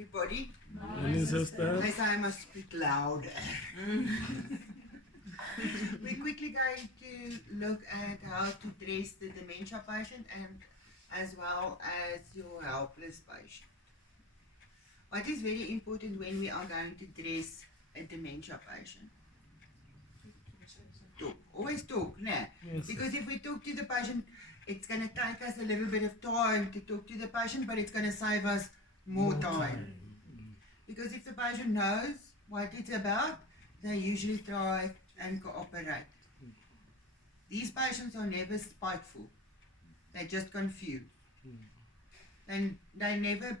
everybody. Morning, sister. Yes, I must speak louder. We're quickly going to look at how to dress the dementia patient and as well as your helpless patient. What is very important when we are going to dress a dementia patient? Talk. Always talk, nah? Yes, Because if we talk to the patient, it's going to take us a little bit of time to talk to the patient, but it's going to save us more time. Because if the patient knows what it's about, they usually try and cooperate. These patients are never spiteful. They're just confused. And they never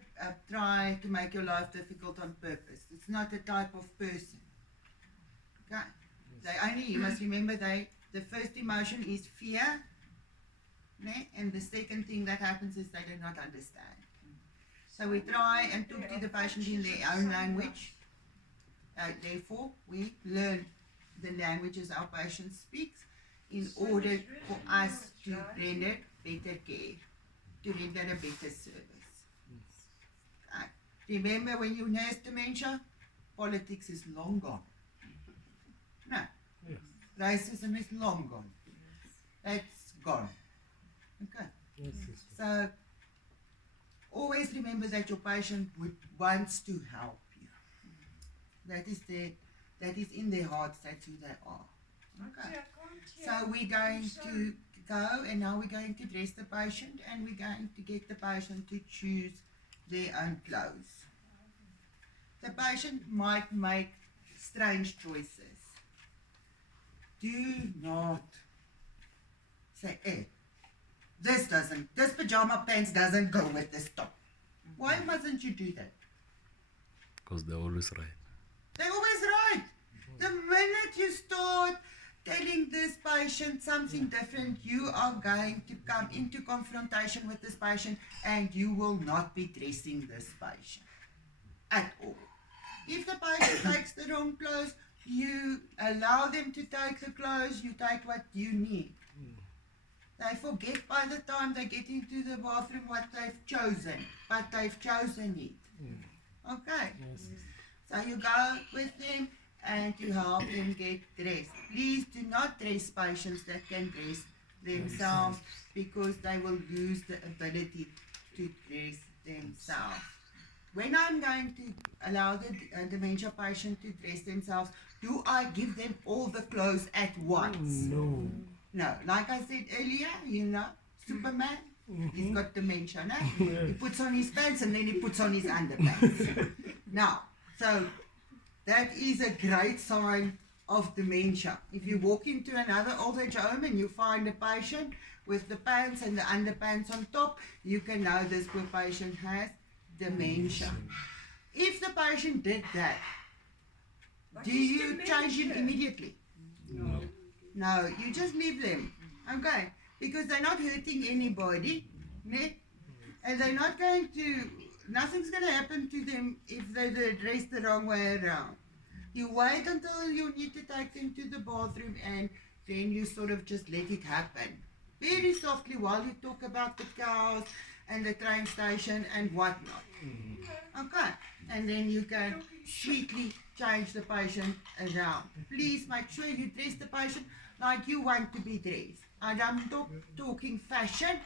try to make your life difficult on purpose. It's not the type of person. Okay? You must remember, the first emotion is fear. And the second thing that happens is they do not understand. So we try and talk to the patient in their own language. Therefore, we learn the languages our patient speaks in order for us to render better care, to render a better service. Remember, when you nurse dementia, politics is long gone. No. Yes. Racism is long gone. That's gone. Okay. Yes, sister. So always remember that your patient wants to help you. That is in their hearts. That's who they are. Okay. So we're going to go, and now we're going to dress the patient, and we're going to get the patient to choose their own clothes. The patient might make strange choices. Do not say, this pajama pants doesn't go with this top. Why mustn't you do that? Because they're always right. They're always right. The minute you start telling this patient something different, you are going to come into confrontation with this patient, and you will not be dressing this patient at all. If the patient takes the wrong clothes, you allow them to take the clothes, you take what you need. They forget by the time they get into the bathroom what they've chosen, but they've chosen it. Okay? Yes. So you go with them and you help them get dressed. Please do not dress patients that can dress themselves, because they will lose the ability to dress themselves. When I'm going to allow the dementia patient to dress themselves, do I give them all the clothes at once? No. No, like I said earlier, Superman, he's got dementia, no? He puts on his pants and then he puts on his underpants. Now, so that is a great sign of dementia. If you walk into another old age home and you find a patient with the pants and the underpants on top, you can know this poor patient has dementia. If the patient did that, do you change him immediately? No. No, you just leave them, okay? Because they're not hurting anybody, né? And they're not going to, nothing's going to happen to them if they're dressed the wrong way around. You wait until you need to take them to the bathroom, and then you sort of just let it happen. Very softly, while you talk about the cows and the train station and whatnot. Okay, and then you can sweetly change the patient around. Please make sure you dress the patient like you want to be dressed. And I'm talking fashion.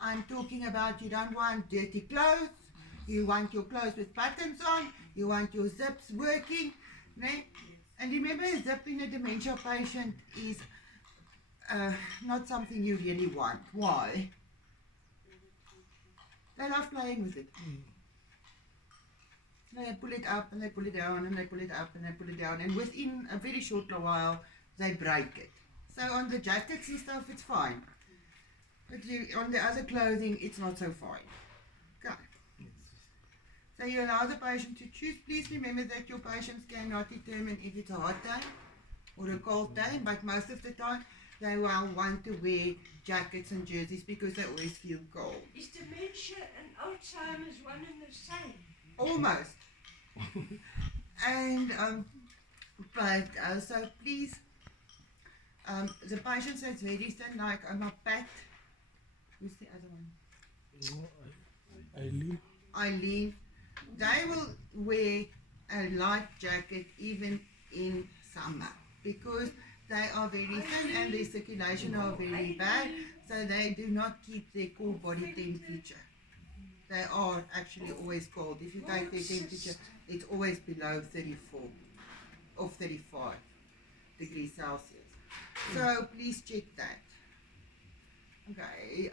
I'm talking about, you don't want dirty clothes. You want your clothes with buttons on. You want your zips working. Né? And remember, a zip in a dementia patient is not something you really want. Why? They love playing with it. They pull it up and they pull it down, and they pull it up and they pull it down, and within a very short while they break it. So on the jackets and stuff it's fine, but on the other clothing it's not so fine. Okay. So you allow the patient to choose. Please remember that your patients cannot determine if it's a hot day or a cold day, but most of the time they will want to wear jackets and jerseys because they always feel cold. Is dementia and Alzheimer's one and the same? Almost. And so please, the patient says very thin, like my Pat. Who's the other one? Eileen. Eileen. they will wear a light jacket even in summer because they are very thin and their circulation are very bad, so they do not keep their core body temperature. They are actually always cold. If you take their temperature, it's always below 34 or 35 degrees Celsius. So please check that. Okay.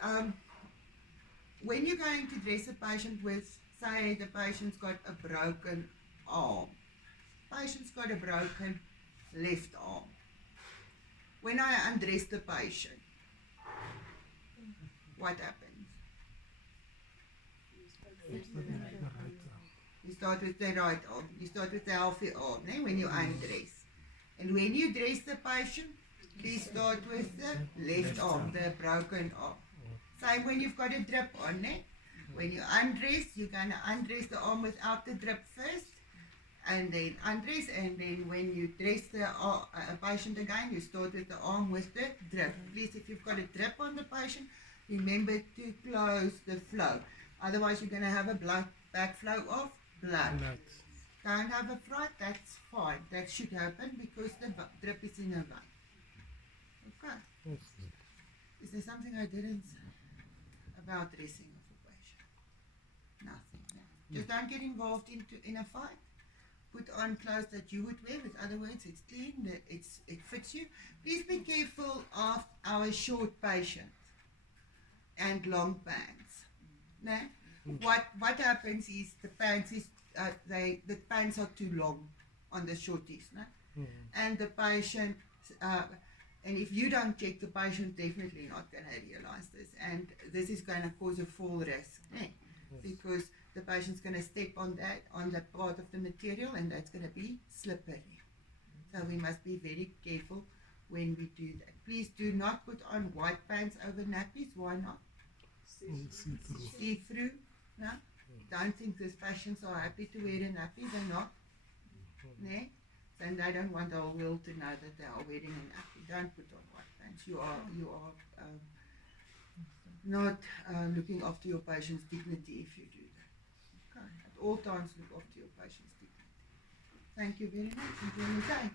When you're going to dress a patient with, say, the patient's got a broken arm, patient's got a broken left arm. When I undress the patient, what happens? You start with the right arm. You start with the healthy arm, when you undress. And when you dress the patient, please start with the left arm, the broken arm. Same when you've got a drip on, When you undress, you're going to undress the arm without the drip first, and then undress, and then when you dress the patient again, you start with the arm with the drip. Please, if you've got a drip on the patient, remember to close the flow. Otherwise, you're going to have a backflow of blood. Don't have a fright, that's fine. That should happen because the drip is in a vein. Okay. Is there something I didn't say about dressing of a patient? Nothing. No. Just don't get involved in a fight. Put on clothes that you would wear. With other words, it's clean, it fits you. Please be careful of our short patients and long pants. No? What happens is the pants are too long on the shorties, no? And the patient, and if you don't check, the patient definitely not going to realize this, and this is going to cause a fall risk, because the patient's going to step on that part of the material, and that's going to be slippery. So we must be very careful when we do that. Please do not put on white pants over nappies. Why not? See through. No? Don't think these patients are happy to wear a nappy. They're not. And they don't want the whole world to know that they are wearing a nappy. Don't put on white pants. You are not looking after your patient's dignity if you do that. Okay. At all times, look after your patient's dignity. Thank you very much. Enjoy your day.